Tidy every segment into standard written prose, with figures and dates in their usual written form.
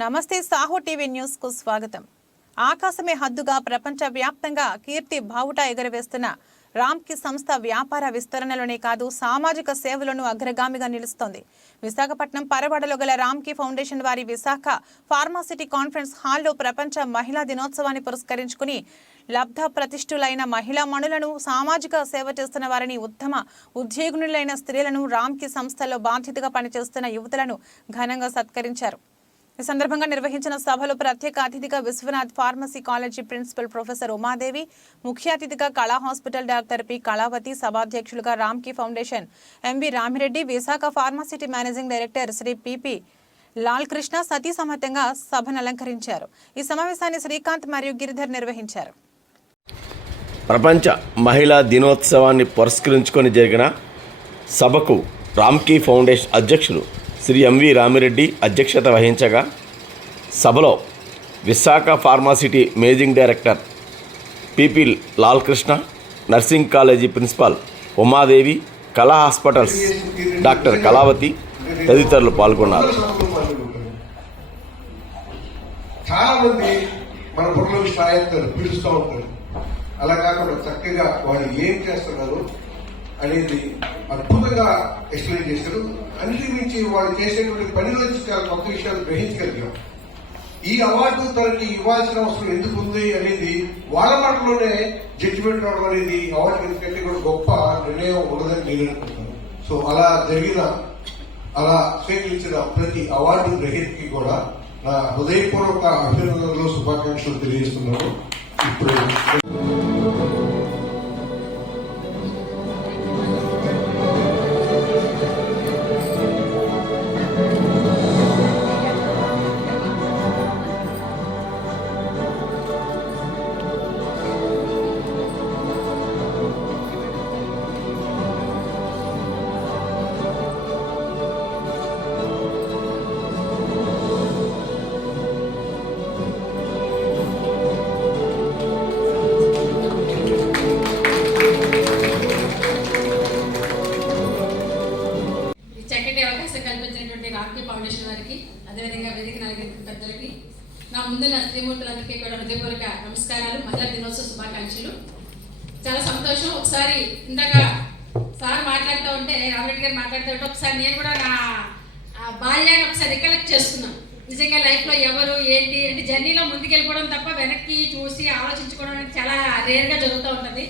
నమస్తే Saaho TV news కు స్వాగతం. ఆకాశమే హద్దుగా ప్రపంచ వ్యాప్తంగా కీర్తి బావుట ఎగరవేస్తున్న రామ్కీ సంస్థ వ్యాపార విస్తరణలోనే కాదు సామాజిక సేవలను అగ్రగామిగా నిలుస్తోంది. విశాఖపట్నం పరవడలో గల రామ్కీ ఫౌండేషన్ వారి విశాఖ ఫార్మాసిటీ కాన్ఫరెన్స్ హాల్లో ప్రపంచ మహిళా దినోత్సవాన్ని పురస్కరించుకుని లబ్ధ ప్రతిష్ఠులైన మహిళా మణులను, సామాజిక సేవ చేస్తున్న వారిని, ఉత్తమ ఉద్యోగులైన స్త్రీలను, రామ్కీ సంస్థలో బాధ్యతగా పనిచేస్తున్న యువతులను ఘనంగా సత్కరించారు. ఈ సందర్భంగా నిర్వహించిన సభలో ప్రత్యేక అతిథిగా Vishwanath pharmacy college principal professor Umadevi, ముఖ్య అతిథిగా Kala hospital doctor P Kalavathi, సభాధ్యక్షులుగా Ramky foundation MV Ramireddy, Visakha pharma city managing director Shri PP Lal Krishna సతీ సమేతంగా సభను అలంకరించారు. ఈ సమావేశాన్ని శ్రీకాంత్ మరియు గిరిధర్ నిర్వహించారు. ప్రపంచ మహిళా దినోత్సవాన్ని పురస్కరించుకొని జరిగిన సభకు రామ్కీ ఫౌండేషన్ అధ్యక్షులు శ్రీ ఎంవి రామిరెడ్డి అధ్యక్షత వహించగా, సభలో Visakha pharma city managing director PP Lal Krishna, nursing college principal Umadevi, Kala hospitals doctor Kalavathi తదితరులు పాల్గొన్నారు. చాలామంది మన పొట్టలో స్థాయిస్తారు, పిలుస్తూ ఉంటారు. అలా కాకుండా చక్కగా వాళ్ళు ఏం చేస్తున్నారు అనేది అద్భుతంగా ఎక్స్ప్లెయిన్ చేశారు. అన్నిటి నుంచి వాళ్ళు చేసేటువంటి పనిలో చాలా కొత్త విషయాలు గ్రహించగలిగాం. ఈ అవార్డు తనకి ఇవ్వాల్సిన అవసరం ఎందుకు ఉంది అనేది వాళ్ళ మాటలోనే జడ్జిమెంట్ రావడం అనేది అవార్డు కంటే కూడా గొప్ప నిర్ణయం ఉండదని నేను అనుకుంటున్నాను. సో అలా అలా స్వీకరించిన ప్రతి అవార్డు గ్రహీతకి కూడా నా హృదయపూర్వక అభినందనలు, శుభాకాంక్షలు తెలియజేస్తున్నాను. ఇప్పుడు రామ్కీ ఫౌండేషన్ వారికి, అదేవిధంగా వేదిక నాయకులకి, పెద్దలకి, నా ముందున్న స్త్రీమూర్తులందరికీ కూడా హృదయపూర్వక నమస్కారాలు, మహిళా దినోత్సవ శుభాకాంక్షలు. చాలా సంతోషం. ఒకసారి ఇందాక సార్ మాట్లాడుతూ ఉంటే, రామరెడ్డి గారు మాట్లాడుతూ ఉంటే, ఒకసారి నేను కూడా నా బాల్యాన్ని ఒకసారి రికలెక్ట్ చేస్తున్నాను. నిజంగా లైఫ్లో ఎవరు ఏంటి అంటే జర్నీలో ముందుకెళ్ళిపోవడం తప్ప వెనక్కి చూసి ఆలోచించుకోవడం అనేది చాలా రేర్గా జరుగుతూ ఉంటుంది.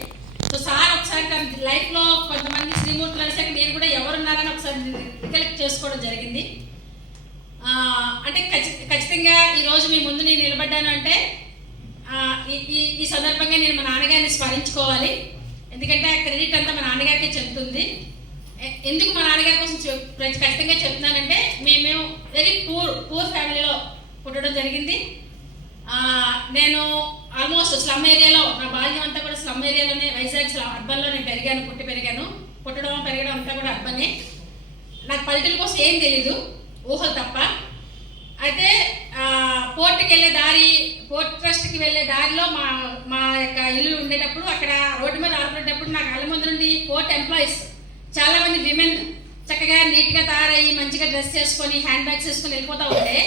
సో సార్ ఒకసారి తన లైఫ్లో కొంతమంది శ్రీమూర్తులు అనేసరికి నేను కూడా ఎవరున్నారని ఒకసారి రికలెక్ట్ చేసుకోవడం జరిగింది. అంటే ఖచ్చితంగా ఈరోజు మీ ముందు నేను నిలబడ్డాను అంటే ఈ సందర్భంగా నేను మా నాన్నగారిని స్మరించుకోవాలి. ఎందుకంటే ఆ క్రెడిట్ అంతా మా నాన్నగారికి చెందుతుంది. ఎందుకు మా నాన్నగారి కోసం ఖచ్చితంగా చెప్తున్నానంటే, మేము వెరీ పూర్ ఫ్యామిలీలో పుట్టడం జరిగింది. నేను ఆల్మోస్ట్ స్లమ్ ఏరియాలో, నా బాల్యం అంతా కూడా స్లమ్ ఏరియాలోనే, వైజాగ్ అర్బన్లో నేను పెరిగాను. పుట్టడం పెరగడం అంతా కూడా అర్బనే. నాకు పల్లెటూరు కోసం ఏం తెలీదు, ఊహలు తప్ప. అయితే పోర్ట్కి వెళ్ళే దారి, పోర్ట్ ట్రస్ట్కి వెళ్ళే దారిలో మా యొక్క ఇల్లు ఉండేటప్పుడు, అక్కడ రోడ్డు మీద ఆడుకునేటప్పుడు నా కళ్ళ ముందు నుండి పోర్ట్ ఎంప్లాయీస్ చాలా మంది విమెన్ చక్కగా నీట్గా తయారయ్యి మంచిగా డ్రెస్ చేసుకొని హ్యాండ్ బ్యాగ్స్ వేసుకొని వెళ్ళిపోతూ ఉంటే,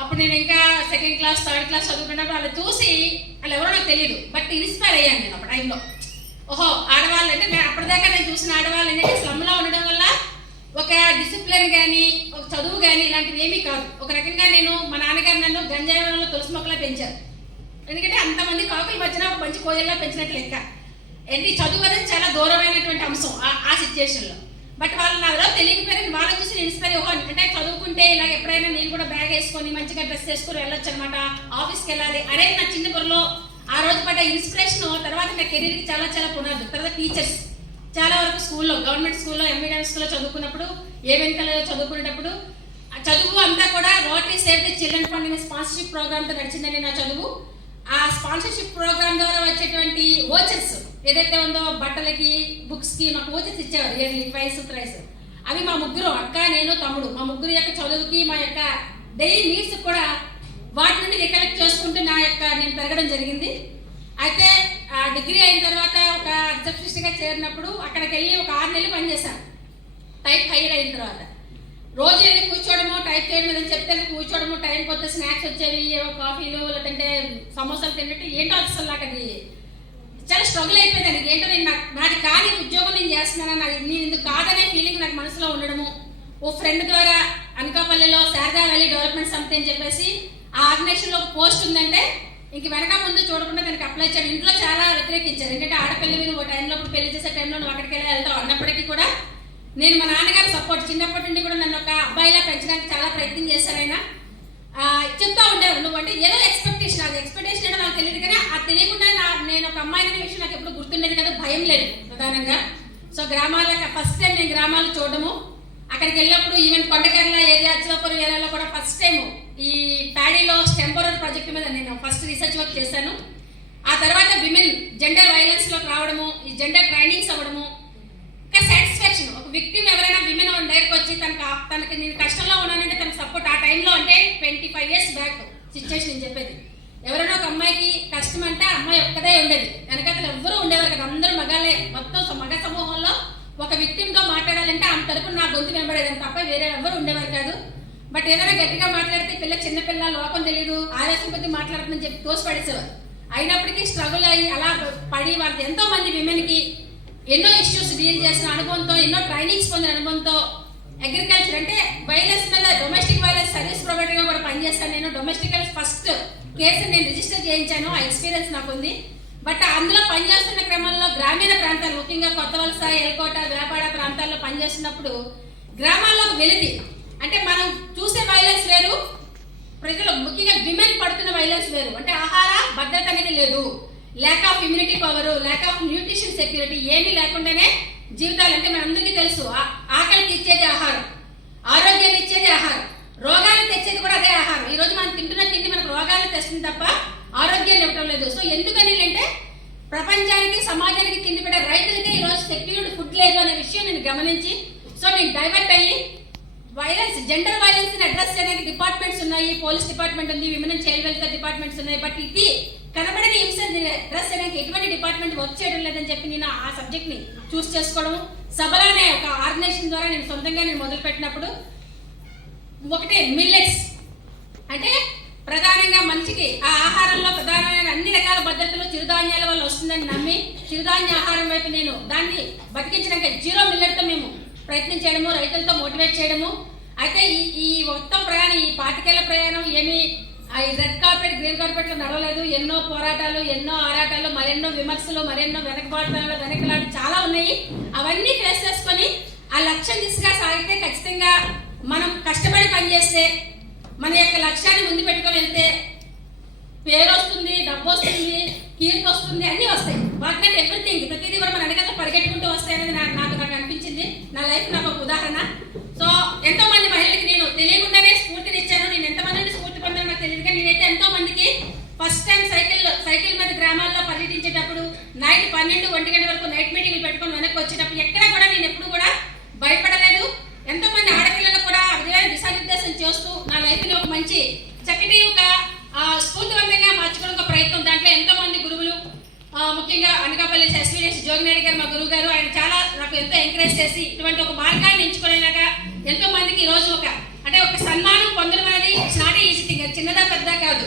అప్పుడు నేను ఇంకా సెకండ్ క్లాస్ థర్డ్ క్లాస్ చదువుకున్నప్పుడు వాళ్ళు చూసి, వాళ్ళు ఎవరో నాకు తెలియదు, బట్ ఇన్స్పైర్ అయ్యాను నేను ఆ టైంలో. ఓహో, ఆడవాళ్ళు అంటే నేను అప్పటిదాకా నేను చూసిన ఆడవాళ్ళు ఏంటంటే స్లమ్లో ఉండడం వల్ల ఒక డిసిప్లిన్ కానీ, ఒక చదువు కానీ ఇలాంటివి ఏమీ కాదు. ఒక రకంగా నేను, మా నాన్నగారు నన్ను గంజాయిలో తులసి మొక్కలా పెంచారు. ఎందుకంటే అంతమంది కాకుల మధ్యన ఒక మంచి కోయల్లా పెంచినట్లు లెక్క. ఏంటి చదువు అనేది చాలా దూరమైనటువంటి అంశం ఆ సిచ్యుయేషన్లో. బట్ వాళ్ళు నాలో తెలియకపోయినా వాళ్ళని చూసి నేను ఇన్స్పైర్ అయ్యో, అంటే చదువుకుంటే ఇలా ఎప్పుడైనా నేను కూడా బ్యాగ్ వేసుకొని మంచిగా డ్రెస్ వేసుకొని వెళ్ళొచ్చు అనమాట, ఆఫీస్కి వెళ్ళాలి అనేది నా చిన్న బుర్రలో ఆ రోజు పడ్డ ఇన్స్పిరేషన్. తర్వాత నా కెరీర్కి చాలా చాలా పునాది. తర్వాత టీచర్స్ చాలా వరకు స్కూల్లో, గవర్నమెంట్ స్కూల్లో, ఎంబీడీ స్కూల్లో చదువుకున్నప్పుడు, ఏవెన్కల్లో చదువుకునేటప్పుడు చదువు అంతా కూడా rotary save the children fund అనే స్పాన్సర్షిప్ ప్రోగ్రామ్తో నడిచిందండి నా చదువు. ఆ స్పాన్సర్షిప్ ప్రోగ్రామ్ ద్వారా వచ్చేటువంటి వోచర్స్ ఏదైతే ఉందో, బట్టలకి, బుక్స్కి మాకు వోచర్స్ ఇచ్చేవారు ఇయర్లీ ట్వైస్. అవి మా ముగ్గురు, అక్క, నేను, తమ్ముడు, మా ముగ్గురు యొక్క చదువుకి, మా యొక్క డైలీ నీడ్స్ కూడా వాటి నుండి రికలెక్ట్ చేసుకుంటూ నేను పెరగడం జరిగింది. అయితే డిగ్రీ అయిన తర్వాత ఒక రిసెప్షనిస్ట్గా చేరినప్పుడు అక్కడికి వెళ్ళి ఒక 6 నెలలు పనిచేశాను టైప్ హైయర్ అయిన తర్వాత. రోజు వెళ్ళి కూర్చోవడము, టైప్ చేయడం అని చెప్తే కూర్చోవడము, టైం కొద్ది స్నాక్స్ వచ్చేవి, ఏవో కాఫీలు లేదంటే సమోసాలు తిన్నట్టు ఏంటో అసలు నాకు అది చాలా స్ట్రగుల్ అయిపోయింది. ఏంటో నేను నాది కానీ ఉద్యోగం నేను చేస్తున్నాను, నేను ఇందుకు కాదనే ఫీలింగ్ నాకు మనసులో ఉండడము. ఓ ఫ్రెండ్ ద్వారా అనకాపల్లిలో శారదా వ్యాలీ డెవలప్మెంట్ సంస్థ అని చెప్పేసి ఆ ఆర్గనైజేషన్ లో ఒక పోస్ట్ ఉందంటే ఇంక వెనక ముందు చూడకుండా దానికి అప్లై చేయడం. ఇంట్లో చాలా వ్యతిరేకించారు. ఎందుకంటే ఆడపిల్ల మీరు ఒక టైంలో పెళ్లి చేసే టైంలో నువ్వు అక్కడికి వెళ్తావు అన్నప్పటికీ కూడా నేను మా నాన్నగారు సపోర్ట్ చిన్నప్పటి నుండి కూడా నన్ను ఒక అబ్బాయిలా పెంచడానికి చాలా ప్రయత్నం చేశారు. ఆయన చెప్తా ఉండేవారు నువ్వు అంటే ఏదో ఎక్స్పెక్టేషన్, అది ఎక్స్పెక్టేషన్ అంటే నాకు తెలియదు కానీ అది తెలియకుండా నేను ఒక అమ్మాయి అనే విషయం నాకు ఎప్పుడు గుర్తుండేది కదా, భయం లేదు ప్రధానంగా. సో గ్రామాలకు ఫస్ట్ టైం నేను గ్రామాలు చూడడము, అక్కడికి వెళ్ళినప్పుడు ఈవెన్ కొండకెర్ల ఏరియా అచ్చులాపురం ఏరియాలో కూడా ఫస్ట్ టైం ఈ ప్యాడీలో టెంపరరీ ప్రాజెక్ట్ మీద నేను ఫస్ట్ రీసెర్చ్ వర్క్ చేశాను. ఆ తర్వాత విమెన్ జెండర్ వైలెన్స్ లోకి రావడము, ఈ జెండర్ ట్రైనింగ్స్ అవ్వడము, ఇంకా సాటిస్ఫాక్షన్. ఒక విక్టిమ్ ఎవరైనా విమెన్ దగ్గరకు వచ్చి తనకి నేను కష్టంలో ఉన్నానంటే తనకు సపోర్ట్. ఆ టైంలో అంటే 25 years బ్యాక్ సిచ్యువేషన్ నేను చెప్పేది. ఎవరైనా ఒక అమ్మాయికి కష్టం అంటే అమ్మాయి ఒక్కదే ఉండేది, వెనకాతలు ఎవ్వరూ ఉండేవారు కదా, అందరూ మగాలే. మొత్తం మగ సమూహంలో ఒక విక్టిమ్ తో మాట్లాడాలంటే ఆమె తరపున నా గొంతు వినబడేదని తప్ప వేరే ఎవరు ఉండేవారు కాదు. బట్ ఏదైనా గట్టిగా మాట్లాడితే చిన్నపిల్ల లోకం తెలియదు, ఆవేశం కొద్ది మాట్లాడుతుందని చెప్పి తోసిపడేసేవారు. అయినప్పటికీ స్ట్రగుల్ అయ్యి అలా పడి వాళ్ళకి ఎంతో మంది విమెన్ కి ఎన్నో ఇష్యూస్ డీల్ చేసిన అనుభవంతో, ఎన్నో ట్రైనింగ్స్ పొందిన అనుభవంతో, అగ్రికల్చర్ అంటే వైలెన్స్ మీద డొమెస్టిక్ వైలెన్స్ సర్వీస్ ప్రొవైడర్ గా కూడా పనిచేస్తాను నేను. డొమెస్టిక్ ఫస్ట్ కేసు నేను రిజిస్టర్ చేయించాను, ఆ ఎక్స్పీరియన్స్ నాకు ఉంది. బట్ అందులో పనిచేస్తున్న క్రమంలో గ్రామీణ ప్రాంతాలు, ముఖ్యంగా కొత్త వలస, ఎల్కోట, వేపాడ ప్రాంతాల్లో పనిచేస్తున్నప్పుడు గ్రామాల్లోకి వెలితి అంటే మనం చూసే వైలెన్స్ వేరు, ప్రజలు ముఖ్యంగా విమెన్ పడుతున్న వైలెన్స్ వేరు. అంటే ఆహార భద్రత అనేది లేదు, lack of immunity power, lack of nutrition security, ఏమీ లేకుండానే జీవితాలు. అంటే మనందరికీ తెలుసు ఆకలికి ఇచ్చేది ఆహారం, ఆరోగ్యాన్ని ఇచ్చేది ఆహారం, రోగాలు తెచ్చేది కూడా అదే ఆహారం. ఈ రోజు మనం తింటున్న తిండి మనకు రోగాలు తెస్తుంది తప్ప ఆరోగ్యాన్ని ఇవ్వడం లేదు. సో ఎందుకని అంటే ప్రపంచానికి సమాజానికి తిండి పెట్టే రైతులకి ఈ రోజు సెక్యూర్డ్ ఫుడ్ లేదు అనే విషయం నేను గమనించి, సో నేను డైవర్ట్ అయ్యి వైలెన్స్, జెండర్ వైలెన్స్ ని అడ్రస్ చేయడానికి డిపార్ట్మెంట్స్ ఉన్నాయి, పోలీస్ డిపార్ట్మెంట్ ఉంది, women and child welfare departments ఉన్నాయి. బట్ ఇది కనబడని హింసని అడ్రస్ చేయడానికి ఎటువంటి డిపార్ట్మెంట్ వర్క్ చేయడం లేదని చెప్పి నేను ఆ సబ్జెక్ట్ ని చూస్ చేసుకోవడం, సబలా అనే ఒక ఆర్గనైజేషన్ ద్వారా నేను సొంతంగా మొదలు పెట్టినప్పుడు ఒకటి మిల్లెట్స్ అంటే ప్రధానంగా మనిషికి ఆ ఆహారంలో ప్రధానమైన అన్ని రకాల భద్రతలు చిరుధాన్యాల వల్ల వస్తుందని నమ్మి చిరుధాన్య ఆహారం వైపు నేను దాన్ని బతికించడానికి 0 మిల్లెట్ తో మేము ప్రయత్నం చేయడము, రైతులతో మోటివేట్ చేయడము. అయితే ఈ మొత్తం ప్రయాణం, ఈ 25 ఏళ్ల ప్రయాణం ఏమి ఈ రెడ్ కార్పెట్ గ్రీన్ కార్పెట్ లో నడవలేదు. ఎన్నో పోరాటాలు, ఎన్నో ఆరాటాలు, మరెన్నో విమర్శలు, మరెన్నో వెనకలాడి చాలా ఉన్నాయి. అవన్నీ ఫేస్ చేసుకొని ఆ లక్ష్యం దిశగా సాగితే ఖచ్చితంగా మనం కష్టపడి పనిచేస్తే మన యొక్క లక్ష్యాన్ని ముందు పెట్టుకొని వెళ్తే పేరు వస్తుంది, డబ్బు వస్తుంది, కీర్తి వస్తుంది, అన్ని వస్తాయి. వాట్ నాట్ ఎవ్రీథింగ్, ప్రతిదీ కూడా మన వెనకాల పరిగెట్టుకుంటూ వస్తాయి అనేది నాకు అనిపించింది. నా లైఫ్ నాకు ఒక ఉదాహరణ. సో ఎంతో మంది మహిళలకు నేను తెలియకుండానే స్ఫూర్తినిచ్చాను. నేను ఎంతమంది స్ఫూర్తి పొందానో నాకు తెలియదు కానీ నేనైతే ఎంతో మందికి ఫస్ట్ టైం సైకిల్ మీద గ్రామాల్లో పర్యటించేటప్పుడు నైట్ 12-1 గంటల వరకు నైట్ మీటింగ్లు పెట్టుకొని వెనక్కి వచ్చేటప్పుడు ఎక్కడ కూడా నేను ఎప్పుడు కూడా భయపడలేదు. ఎంతో మంది ఆడపిల్లలకు కూడా విధమైన దిశానిర్దేశం చేస్తూ నా లైఫ్ ని ఒక మంచి చక్కటి ఒక స్ఫూర్తివంతంగా మార్చుకోవడం ఒక ప్రయత్నం. దాంట్లో ఎంతో మంది గురువులు, ముఖ్యంగా అనకాపల్లి ఎస్వీఎస్ జోగినాయుడు గారు మా గురువు గారు, ఆయన చాలా నాకు ఎంతో ఎంకరేజ్ చేసి ఇటువంటి ఒక మార్గాన్ని ఎంచుకునేలాగా ఎంతో మందికి ఈ రోజు ఒక సన్మానం పొందడం అనేది ఇట్స్ నాట్ ఈజీ థింగ్. చిన్నదా పెద్ద కాదు.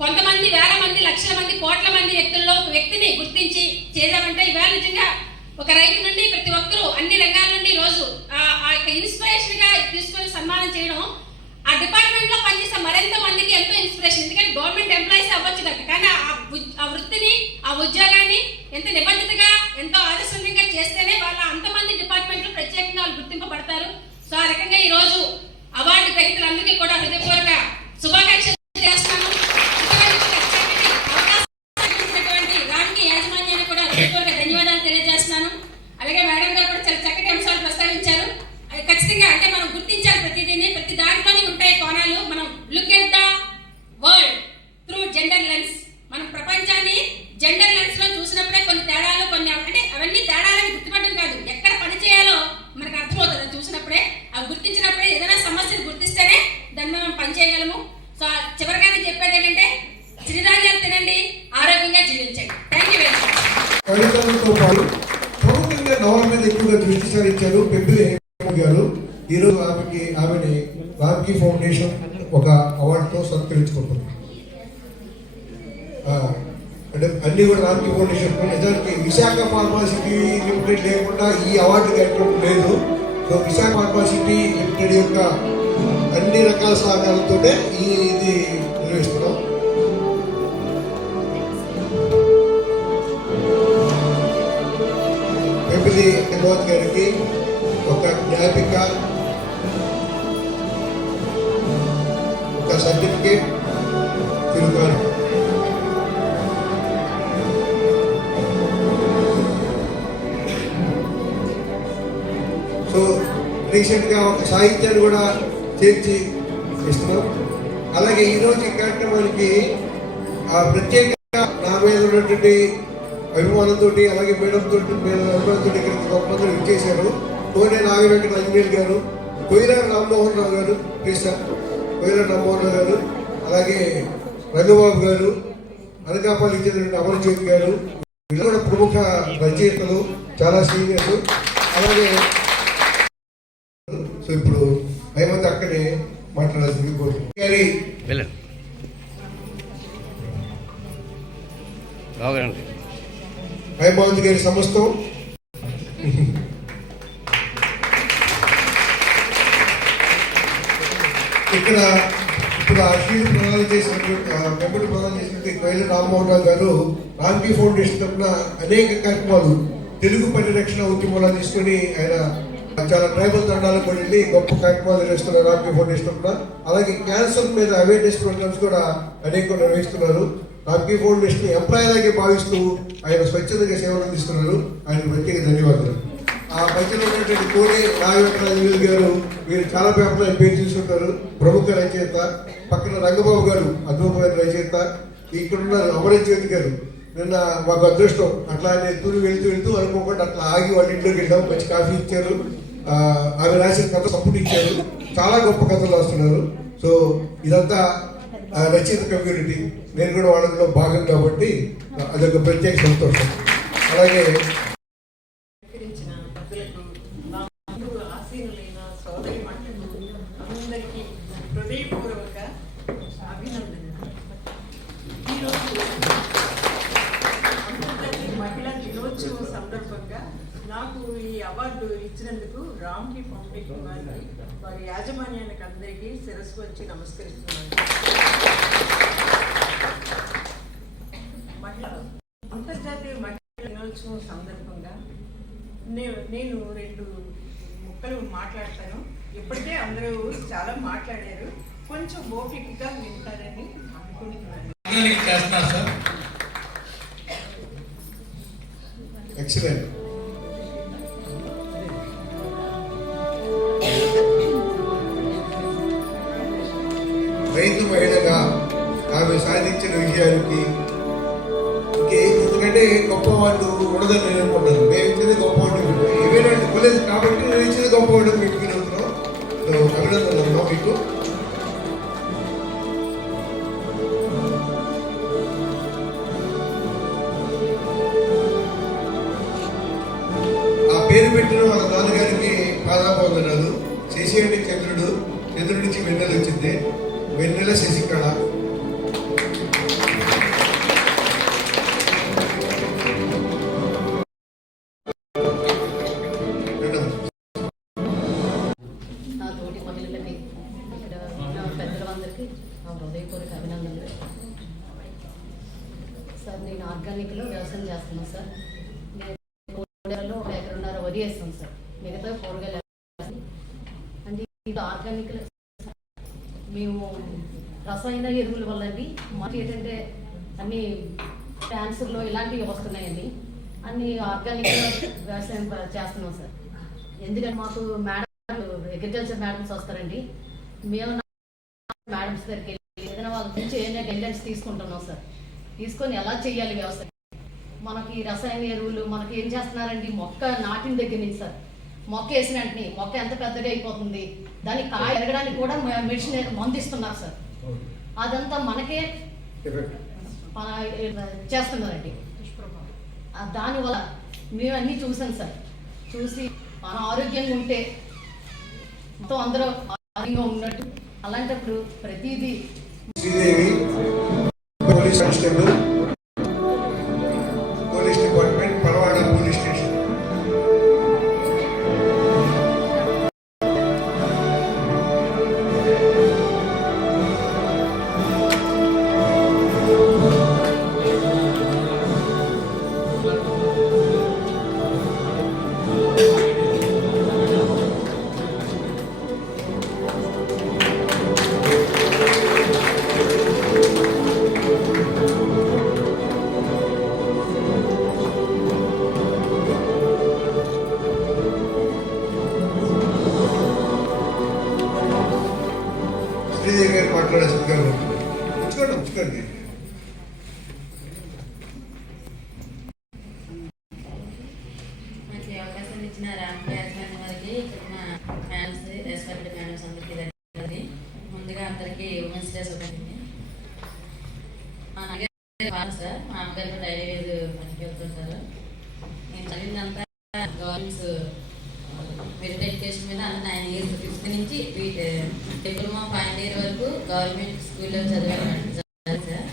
కొంతమంది వేల మంది, లక్షల మంది, కోట్ల మంది వ్యక్తుల్లో ఒక వ్యక్తిని గుర్తించి చేద్దామంటే ఈవేళ నిజంగా ఒక రైతు నుండి ప్రతి ఒక్కరూ అన్ని రంగాల నుండి ఈ రోజు ఆ ఇన్స్పిరేషన్ గా తీసుకొని సన్మానం చేయడం, ఆ డిపార్ట్మెంట్ లో పనిచేసే మరింత మందికి ఎంతో ఇన్స్పిరేషన్. ఎందుకంటే గవర్నమెంట్ ఎంప్లాయీస్ అవ్వచ్చు కదా, కానీ ఆ వృత్తిని, ఆ ఉద్యోగాన్ని ఎంత నిబద్ధతగా, ఎంతో ఆదర్శంగా చేస్తేనే వాళ్ళ అంతమంది డిపార్ట్మెంట్ లో ప్రత్యేకంగా వాళ్ళు గుర్తింపబడతారు. సో ఆ రకంగా ఈ రోజు అవార్డు గ్రహీతలందరికీ కూడా హృదయపూర్వక శుభాకాంక్షలు చేస్తాను. రామ్కి యాజమాన్యాన్ని కూడా హృదయపూర్వక ధన్యవాదాలు తెలియజేస్తున్నాను. అలాగే మేడం గారు కూడా చాలా చక్కటి అంశాలు ప్రస్తావించారు. అది ఖచ్చితంగా అంటే మనం గుర్తించాలి ప్రతిదీని, ప్రతి దాంట్లోనే ఉంటాయి కోణాలు. మనం look at the world through gender lens. మనం ప్రపంచాన్ని జెండర్ లెన్స్ లో చూసినప్పుడే కొన్ని తేడాలు, కొన్ని అంటే అవన్నీ తేడాలని గుర్తుపడడం కాదు, ఎక్కడ పని చేయాలో మనకు అర్థమవుతుంది. చూసినప్పుడే, అవి గుర్తించినప్పుడే, ఏదైనా సమస్యను గుర్తిస్తేనే దాన్ని మనం పని చేయగలము. సో చివరిగా నేను చెప్పేది ఏంటంటే చిరుధాన్యాలు తినండి, ఆరోగ్యంగా జీవించండి. Thank you very much. ప్రభుత్వంగా నవల మీద ఎక్కువగా దృష్టి సారించారు పెద్దలు గారు. ఈరోజు ఆమెని రామ్కీ ఫౌండేషన్ ఒక అవార్డుతో సత్కరించుకుంటుంది. అంటే అన్ని కూడా రామ్కీ ఫౌండేషన్ నిజానికి విశాఖ ఫార్మాసిటీ లిమిటెడ్ లేకుండా ఈ అవార్డు కార్యక్రమం లేదు. సో విశాఖ ఫార్మాసిటీ లిమిటెడ్ యొక్క అన్ని రకాల సహకారంతో ఇది నిర్వహిస్తున్నాం. ఎంపీ హనుమంత్ గారికి ఒక జ్ఞాపిక, ఒక సర్టిఫికేట్ తిరుగుతారు. సో రీసెంట్గా ఒక సాహిత్యాన్ని కూడా చేర్చి ఇస్తున్నాం. అలాగే ఈరోజు ఈ కార్యక్రమానికి ప్రత్యేకంగా నా మీద ఉన్నటువంటి అభిమానంతో అలాగే మేడంతో అభిమానంతో ఇక్కడికి కొంతమంది ఇచ్చేశారు. కోనే నాగవెంకట అంజనేయులు గారు, కొయిలార రామ్మోహన్ రావు గారు, ప్లీజ్ సార్, కొయిలార రామ్మోహన్ రావు గారు, అలాగే రంగబాబు గారు, అనకాపల్లికి చెందిన అమరజ్యోతి గారు, వీళ్ళు కూడా ప్రముఖ రచయితలు, చాలా సీనియర్లు. అలాగే సో ఇప్పుడు హేమంత్ అక్కడే మాట్లాడాల్సింది కోరుతుంది. హేమంత్ గారి సమస్తం ఇక్కడ ఇప్పుడు ఆ ఫీల్డ్ ప్రదానం చేసినటువంటి కొయిలార రామ్మోహన్ రావు గారు రామ్కీ ఫౌండేషన్ తరఫున అనేక కార్యక్రమాలు తెలుగు పరిరక్షణ ఉద్యమంలో తీసుకొని ఆయన చాలా ట్రైబల్ తండాలకు కూడా వెళ్ళి గొప్ప కార్యక్రమాలు నిర్వహిస్తున్నారు రామ్కీ ఫౌండేషన్ తరఫున. అలాగే క్యాన్సర్ మీద అవేర్నెస్ ప్రోగ్రామ్స్ కూడా అనేక నిర్వహిస్తున్నారు. రామ్కీ ఫౌండేషన్ ఎంప్లాయ్ లాగే భావిస్తూ ఆయన స్వచ్ఛందంగా సేవలు అందిస్తున్నారు. ఆయనకు ప్రత్యేక ధన్యవాదాలు. ఆ మధ్యలో ఉన్నటువంటి కోనే నాగవెంకట గారు, మీరు చాలా పేపర్లు పేరు చూసుకుంటారు, ప్రముఖ రచయిత. పక్కన రంగబాబు గారు అద్భుతమైన రచయిత. ఇక్కడున్నారు అమరజ్యోతి గారు. నిన్న మాకు అదృష్టం అట్లానే తూరు వెళ్తూ అనుకోకుండా అట్లా ఆగి వాళ్ళ ఇంట్లోకి వెళ్ళాం. మంచి కాఫీ ఇచ్చారు. ఆమె రాసిన కథ సపోర్ట్ ఇచ్చారు. చాలా గొప్ప కథలు రాస్తున్నారు. సో ఇదంతా రచయిత కమ్యూనిటీ, నేను కూడా వాళ్ళలో భాగం కాబట్టి అదొక ప్రత్యేక సంతోషం. అలాగే హృదయపూర్వక అభినందనలు. అంతర్జాతీయ మహిళా దినోత్సవం సందర్భంగా నాకు ఈ అవార్డు ఇచ్చినందుకు రామ్కీ ఫౌండేషన్ వారికి, వారి యాజమాన్యానికి అందరికీ శిరస్సు వచ్చి నమస్కరిస్తున్నాను. అంతర్జాతీయ మహిళా దినోత్సవం సందర్భంగా నేను 2 ముక్కలు మాట్లాడతాను. ఇప్పటికే అందరూ చాలా మాట్లాడారు, కొంచెం ఓపికగా వింటారని అనుకుంటున్నాను. ఎక్సలెంట్. రైతు మహిళగా ఆమె సాధించిన విజయానికి ఎందుకంటే గొప్ప వాళ్ళు ఉండదని నేను అనుకుంటాను. మేము ఇచ్చేది గొప్ప వాళ్ళు ఏమైనా ఇవ్వలేదు కాబట్టి నేను ఇచ్చేది గొప్ప వాళ్ళు మీకు ఫీల్ అవుతున్నాం. అభినందనలు మీకు. ఆ పేరు పెట్టిన వాళ్ళ నాన్నగారికి పాదాభివందనాలు. శశి అంటే చంద్రుడు, చంద్రుడి నుంచి వెన్నెల వచ్చింది, వెన్నెల శశికళ. హృదయపూర్వక అభినందనలు సార్. నేను ఆర్గానిక్లో వ్యవసాయం చేస్తున్నాను సార్. నేను 3 ఒక ఎకరన్నర వరి వేస్తాను సార్. మిగతా కూరగాయలు అంటే ఇది ఆర్గానిక్. మేము రసాయన ఎరువుల వల్ల అండి మాకు ఏంటంటే అన్ని క్యాన్సర్లో ఇలాంటివి వస్తున్నాయండి. అన్ని ఆర్గానిక్గా వ్యవసాయం చేస్తున్నాం సార్. ఎందుకంటే మాకు మేడం అగ్రికల్చర్ మేడమ్స్ వస్తారండి. మేము మేడమ్స్ దగ్గరికి ఏదైనా వాళ్ళ నుంచి ఏదైనా గైడ్లైన్స్ తీసుకుంటున్నాం సార్. తీసుకొని ఎలా చేయాలి వ్యవసాయం. మనకి రసాయన ఎరువులు మనకి ఏం చేస్తున్నారండి, మొక్క నాటిన దగ్గర నుంచి సార్, మొక్క వేసిన వెంటనే మొక్క ఎంత పెద్దగా అయిపోతుంది, దానికి కాయ ఎరగడానికి కూడా మెడిసిన్ మందు ఇస్తున్నారు సార్. అదంతా మనకే చేస్తున్నారండి. దానివల్ల మేము అన్నీ చూసాం సార్. చూసి మన ఆరోగ్యంగా ఉంటే ఎంతో అందరూ ఆనందంగా ఉన్నట్టు. అలాంటప్పుడు ప్రతిదీ Sridevi police constable, police department, Paravada police station. Sridevi గారు మాట్లాడాల్సిందిగా ఉంచుకోండి. మంచి అవకాశం ఇచ్చిన రామ్కి యాజమాన్యం వారికి ఇక్కడున్న మ్యామ్స్, రెస్పెక్టెడ్ మ్యాడమ్స్ అందరికీ ధన్యవాదాలు. ముందుగా అందరికీ ఉమెన్స్ డే శుభాకాంక్షలు. మా నాన్నగారు సార్, మా అమ్మగారు డైలీ వేజ్ పనికి వెళ్తుంటారు. నేను చదివిందంతా గవర్నమెంట్స్ మెరిట్ ఎడ్యుకేషన్ మీద 9 years, 5th నుంచి డిప్లొమా ఫైనల్ ఇయర్ వరకు గవర్నమెంట్ స్కూల్లో చదివాను సార్.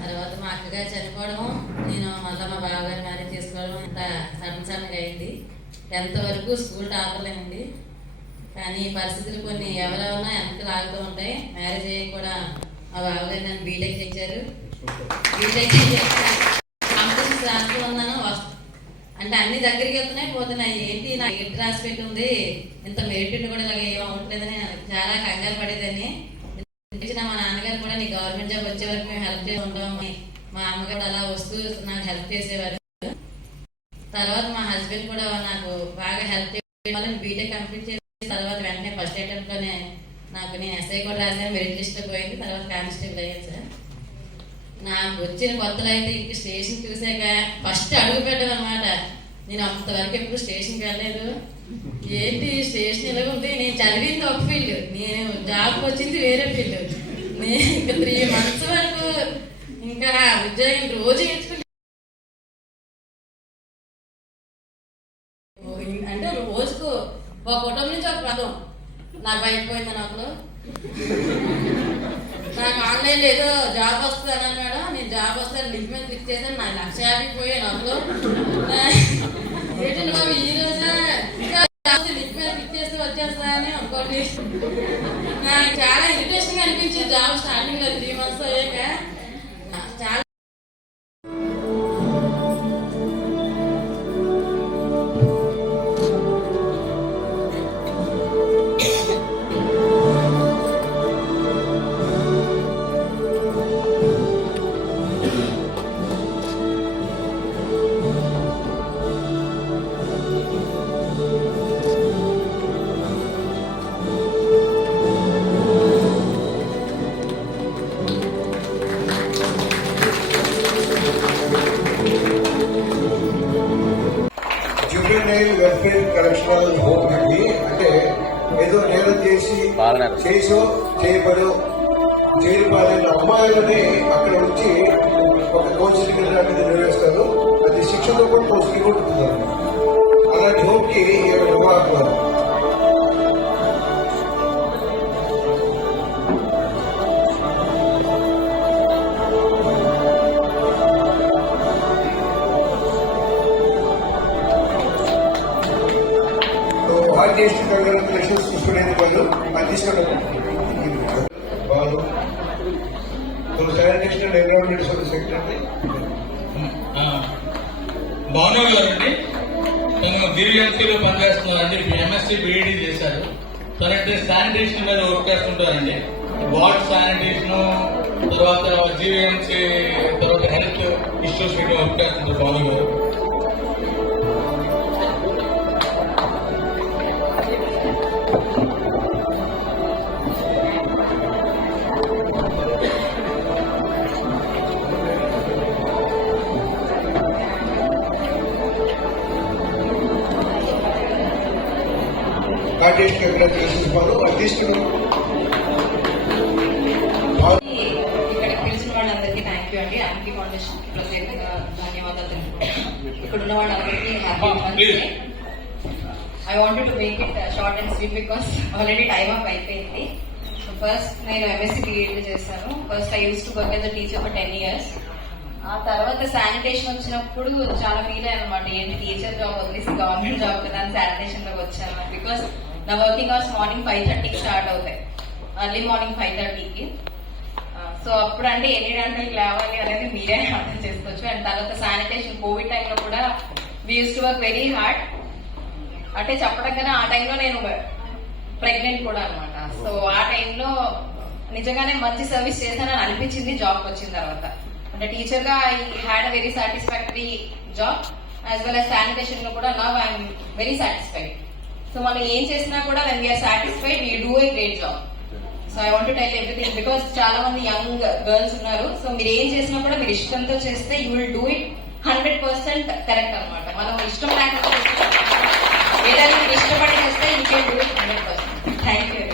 తర్వాత మా అక్కగారు చనిపోవడం, నేను మళ్ళీ మా బావగారు మ్యారేజ్ చేసుకోవడం అంత సడన్గా అయింది. 10th వరకు స్కూల్ టాపర్లేనండి. కానీ పరిస్థితులు కొన్ని ఎవరెవరన్నా వెనక్కి లాగుతూ ఉంటాయి. మ్యారేజ్ అయ్యి కూడా మా బావగారు నన్ను బీటెక్ తెచ్చారు. బీటెక్ కాంపిటీషన్స్ రాస్తూ ఉన్నాను. అంటే అన్ని దగ్గరికి వెళ్తున్నాయి, పోతున్నాయి. ఏంటి నాకు ఎట్ రాసి పెట్టి ఉంది, ఇంత మెరిట్ కూడా ఇలాగ ఏం అవ్వట్లేదని చాలా కంగారు పడేదాన్ని. మా నాన్నగారు కూడా నీ గవర్నమెంట్ జాబ్ వచ్చే వరకు మేము హెల్ప్ చేసి ఉంటాం, మా అమ్మగారు అలా వస్తూ నాకు హెల్ప్ చేసేవారు. తర్వాత మా హస్బెండ్ కూడా నాకు బాగా హెల్ప్ చేయాలని బీటెక్ కంప్లీట్ చేసి తర్వాత వెంటనే ఫస్ట్ అటెంప్ట్లోనే నేను ఎస్ఐ కూడా రాసాను. మెరిట్ లిస్ట్లో పోయింది. తర్వాత కానిస్టేబుల్ అయ్యాను సార్. నాకు వచ్చిన కొత్తలో అయితే ఇంక స్టేషన్ చూసాక ఫస్ట్ అడుగు పెట్టాను అనమాట. నేను అంతవరకు ఎప్పుడు స్టేషన్కి వెళ్ళలేదు. ఏంటి స్టేషన్ ఇలా ఉంది, నేను చదివింది ఒక ఫీల్డ్, నేను జాబ్కి వచ్చింది వేరే ఫీల్డ్. నేను ఇంకా 3 months వరకు ఇంకా ఉద్యోగం రోజు ఎంచుకుంటే అంటే రోజుకు ఒక కుటుంబం నుంచి ఒక పదం నాకు అయిపోయింది. నాకు ఆన్లైన్లో ఏదో జాబ్ వస్తుంది అన్నాను మేడం. నేను జాబ్ వస్తాను లింక్ మీద క్లిక్ చేశాను. నాకు 1,50,000 పోయాను అందులో. ఏంటంటే బాబు ఈ రోజు లింక్ మీద క్లిక్ చేస్తే వచ్చేస్తా అని అనుకోండి. నాకు చాలా ఇరిటేషన్గా అనిపించింది జాబ్ స్టార్టింగ్లో 3 months అయ్యాక. చాలా జువెనైల్ వెల్ఫేర్ కరెక్షనల్ హోమ్ అండి. అంటే ఏదో నేరం చేసో చేయబడో జైలు పాలైన అమ్మాయిలని అక్కడ వచ్చి ఒక కౌన్సిలింగ్ అనేది నిర్వహిస్తారు. అది శిక్షతో కూడా కౌన్సిలింగ్ కూడా ఉంటున్నారు. అలాంటి హోమ్కి ఇవ్వబడుతున్నారు. ఆర్టిస్ట్ కంగ్రాచులేషన్స్ తీసుకునేది వాళ్ళు అది తీసుకోవడం వాళ్ళు sanitation and environment secretary Bhanu గారు అండి. తను జీవీఎంసీలో పనిచేస్తున్నారండి. ఎంఎస్సీ బీఈడీ చేశారు. తనంటే శానిటేషన్ మీద వర్క్ చేస్తుంటారండి. వార్డ్ శానిటేషన్, తర్వాత జీవీఎంసీ, తర్వాత హెల్త్ ఇష్యూస్ మీద వర్క్ చేస్తుంటారు భాను గారు. ఆర్టిస్ట్ కంగ్రాచులేషన్స్ వాళ్ళు ఆర్టిస్ట్ ఇక్కడికి పిలిచిన వాళ్ళందరికీ థ్యాంక్ యూ అండి. ఆర్కి ఫౌండేషన్ ప్రత్యేకంగా ధన్యవాదాలు తెలుపుకుంటున్నాను. ఇక్కడ ఉన్న వాళ్ళందరికీ happy. I wanted to make it short and sweet because already time up అయిపోయింది. ఫస్ట్ నేను MSc BEd చేశాను. First I use to work as a teacher for 10 years. ఆ తర్వాత శానిటేషన్ వచ్చినప్పుడు చాలా ఫీల్ అయ్యాను అనమాట. ఏంటి టీచర్ జాబ్ వదిలేసి గవర్నమెంట్ జాబ్ కదా అని శానిటేషన్ లోకి వచ్చాను. బికాస్ నా వర్కింగ్ అవర్స్ మార్నింగ్ 5:30కి స్టార్ట్ అవుతాయి, అర్లీ మార్నింగ్ 5:30కి. సో అప్పుడు అంటే ఎన్ని గంటలకు లేవాలి అనేది మీరే అర్థం చేసుకోవచ్చు. అండ్ తర్వాత శానిటేషన్ కోవిడ్ టైంలో కూడా we use to work very hard. అంటే చెప్పడం కన్నా ఆ టైంలో నేను ప్రెగ్నెంట్ కూడా అనమాట. సో ఆ టైంలో నిజంగానే మంచి సర్వీస్ చేశానని అనిపించింది జాబ్కి వచ్చిన తర్వాత. అంటే టీచర్ గా I had a very satisfactory job as well as sanitation లో కూడా now I'm very satisfied. So మనం ఏం చేసినా కూడా when we're satisfied we do a great job. So I want to tell everything because చాలా మంది young girls ఉన్నారు. So మీరు ఏం చేసినా కూడా మీరు ఇష్టంతో చేస్తే you will do it 100% correct అనమాట. మనం ఇష్టం లేకపోతే ఏదైనా మీరు ఇష్టపడి చేస్తే you can do it 100%. Thank you.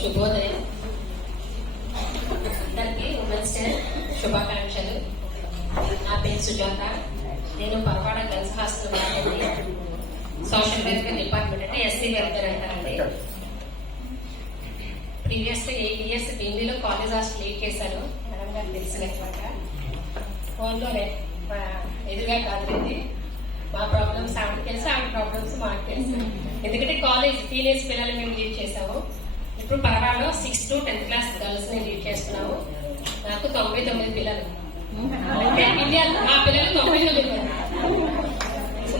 శుభోదయం. అందరికీ ఉమెన్స్ డే శుభాకాంక్షలు. నా పేరు సుజాత. నేను పరవాడ గర్ల్స్ హాస్టల్ వాడండి. సోషల్ వెల్ఫేర్ డిపార్ట్మెంట్ అంటే SC వెల్ఫేర్ అంటారండి. ప్రీవియస్ 8 years ఢిల్లీలో కాలేజ్ హాస్టల్ లీడ్ చేశాను. మేడం గారు తెలిసినట్లుగా ఫోన్లోనే ఎదురుగా కాదండి. మా ప్రాబ్లమ్స్ ఆవిడ తెలుసు, ఆవిడ ప్రాబ్లమ్స్ మాకు తెలుసు. ఎందుకంటే కాలేజ్ టీనేజ్ పిల్లలు మేము లీడ్ చేసాము. ఇప్పుడు పరవాడలో 6th to 10th class girls ని లీడ్ చేస్తున్నాము. నాకు 99 పిల్లలు. అంటే ఇండియాలో మా పిల్లలు 99 మంది.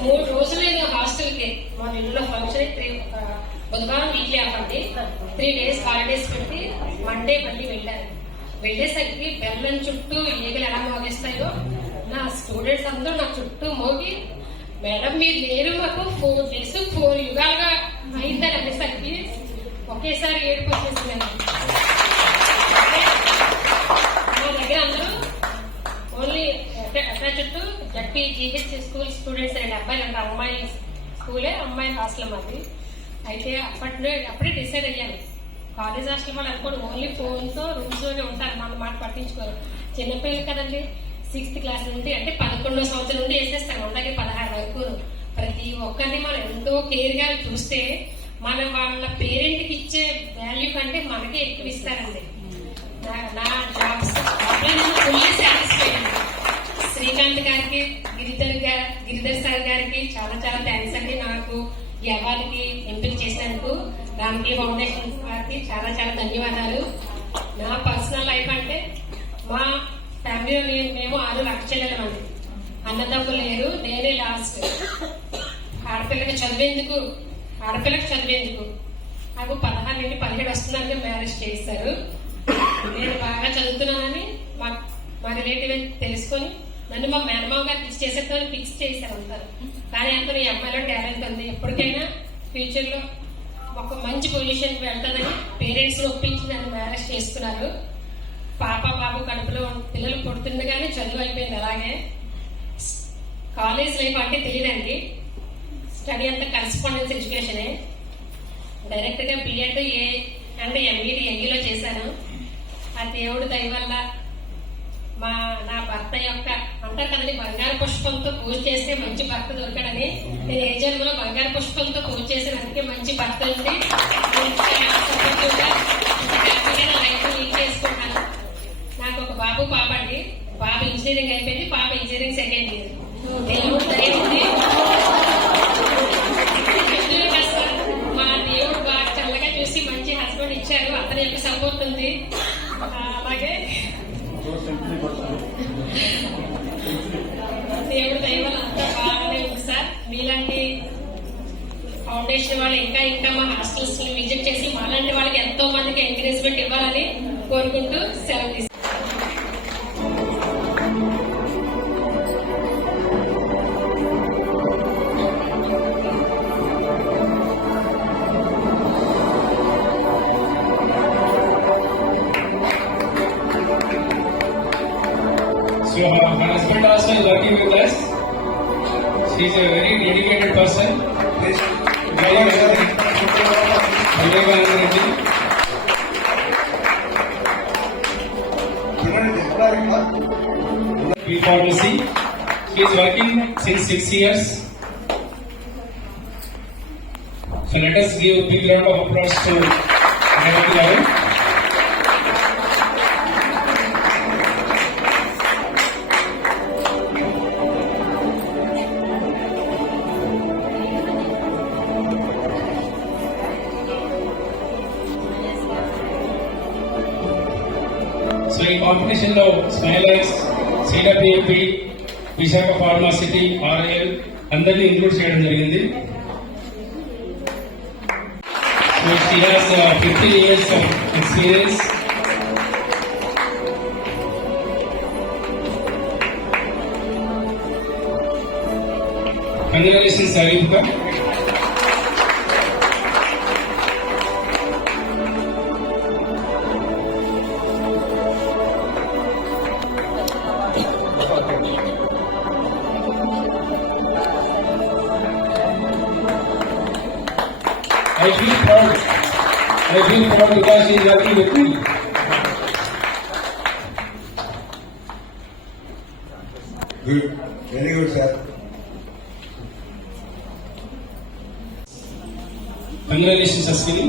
3 రోజులు హాస్టల్కి మా ఇల్లులో ఫంక్షన్ బుధవారం వీక్లీ అవ్వండి 3 days హాలిడేస్ పెట్టి మండే మళ్ళీ వెళ్ళాను. వెళ్ళేసరికి బెల్లం చుట్టూ ఈగలు ఎలా మోగిస్తాయో నా స్టూడెంట్స్ అందరూ నా చుట్టూ మోగి మేడం మీరు లేరు, మాకు 4 days 4 యుగాలుగా అయిందని అనేసరికి ఒకేసారి ఏడుపు వచ్చేసిందండి. మా దగ్గర అందరూ ఓన్లీ అట్లా చుట్టూ GH స్కూల్ స్టూడెంట్స్ అండి. అబ్బాయిలు అంటే అమ్మాయి స్కూలే, అమ్మాయి హాస్టల్ మాది. అయితే అప్పుడే డిసైడ్ అయ్యాను కాలేజ్ హాస్టల్ వాళ్ళు అనుకోండి ఓన్లీ ఫోన్తో రూమ్స్ లోనే ఉంటారు, మన మాట పట్టించుకోరు. చిన్నపిల్లలు కదండి, 6th class నుండి అంటే 11వ సంవత్సరం నుండి వేసేస్తాను. అలాగే 16 వరకు ప్రతి ఒక్కరిని మనం ఎంతో కేర్ గా చూస్తే మనం వాళ్ళ పేరెంట్ కి ఇచ్చే వాల్యూ కంటే మనకే ఎక్కువ ఇస్తారండి. నా జాబ్స్ ఫుల్లీ సాటిస్ఫైడ్ అండి. శ్రీకాంత్ గారికి, గిరిధర్ సార్ గారికి చాలా చాలా థ్యాంక్స్ అండి. నాకు ఈ అవార్డుకి ఎంపిక చేసినందుకు రామ్కీ ఫౌండేషన్ వారికి చాలా చాలా ధన్యవాదాలు. నా పర్సనల్ లైఫ్ అంటే మా ఫ్యామిలీలో మేము 6 అక్కచెల్లెలం అండి. అన్నదమ్ములు లేరు, నేనే లాస్ట్. ఆడపిల్లకి చదివేందుకు నాకు 16 నుండి 17 వస్తున్నారని మ్యారేజ్ చేశారు. నేను బాగా చదువుతున్నానని మా రిలేటివ్ తెలుసుకొని నన్ను మా మేనమావ గారు ఫిక్స్ చేసేద్దామని ఫిక్స్ చేశారు అంటారు. కానీ అతను ఈ అమ్మాయిలో టాలెంట్ ఉంది, ఎప్పటికైనా ఫ్యూచర్ లో ఒక మంచి పొజిషన్ వెళ్తానని పేరెంట్స్ ఒప్పించి నన్ను మ్యారేజ్ చేసుకున్నారు. బాబు కడుపులో పిల్లలు పుడుతుండగానే చదువు అయిపోయింది. అలాగే కాలేజ్ లైఫ్ అంటే తెలియదండి. స్టడీ అంతా కరెస్పాండెన్స్ ఎడ్యుకేషనే. డైరెక్ట్ గా BEd అండ్ MBD ఎంగిలో చేశాను. ఆ దేవుడు దయ వల్ల నా భర్త యొక్క అంటారు కదండి, బంగారు పుష్పంతో పూజ చేస్తే మంచి భర్త దొరకడని. నేను ఏ జన్మలో బంగారు పుష్పంతో పూజ చేసినందుకే మంచి భర్త ఉంది. లైఫ్ లీడ్ చేసుకుంటాను. నాకు ఒక బాబు పాప అండి. బాబు ఇంజనీరింగ్ అయిపోయింది, పాప ఇంజనీరింగ్ 2nd year. దేవుడు దయ ఉంది. మా దేవుడు బాగా చల్లగా చూసి మంచి హస్బెండ్ ఇచ్చారు, అతని యొక్క సపోర్ట్ ఉంది. అలాగే దేవుడు దైవం అంతా బాగానే ఉంది సార్. మీలాంటి ఫౌండేషన్ ఫౌండేషన్ వాళ్ళు ఇంకా ఇంకా మా హాస్టల్స్ ని విజిట్ చేసి మాలాంటి వాళ్ళకి ఎంతో మందికి ఎంకరేజ్మెంట్ ఇవ్వాలని కోరుకుంటూ సెలవు తీసుకుంటాం. So her husband also is working with us. She is a very dedicated person. Vivekananda Reddy. P40C. She is working since 6 years. So let us give a big round of applause to Revati Garu. So ఈ competition లో స్మైలర్స్, సిడబ్ల్యూపి, Visakha pharma city, RIL అందరినీ include చేయడం జరిగింది. So she has 50 years of experience. Congratulations, Saripka. I feel proud because she is working with me. Good. Very good, sir. Congratulations, Aswini.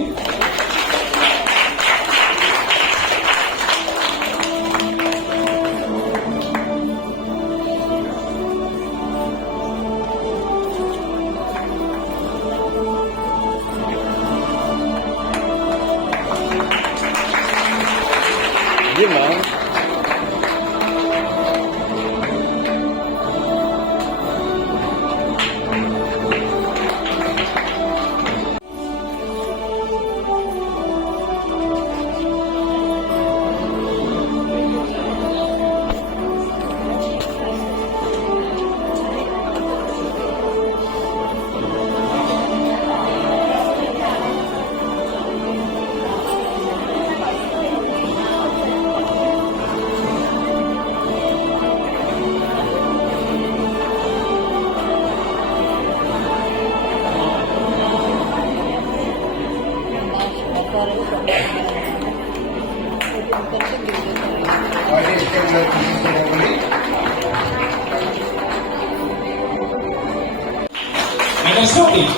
Let us start it.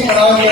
ఇక్కడ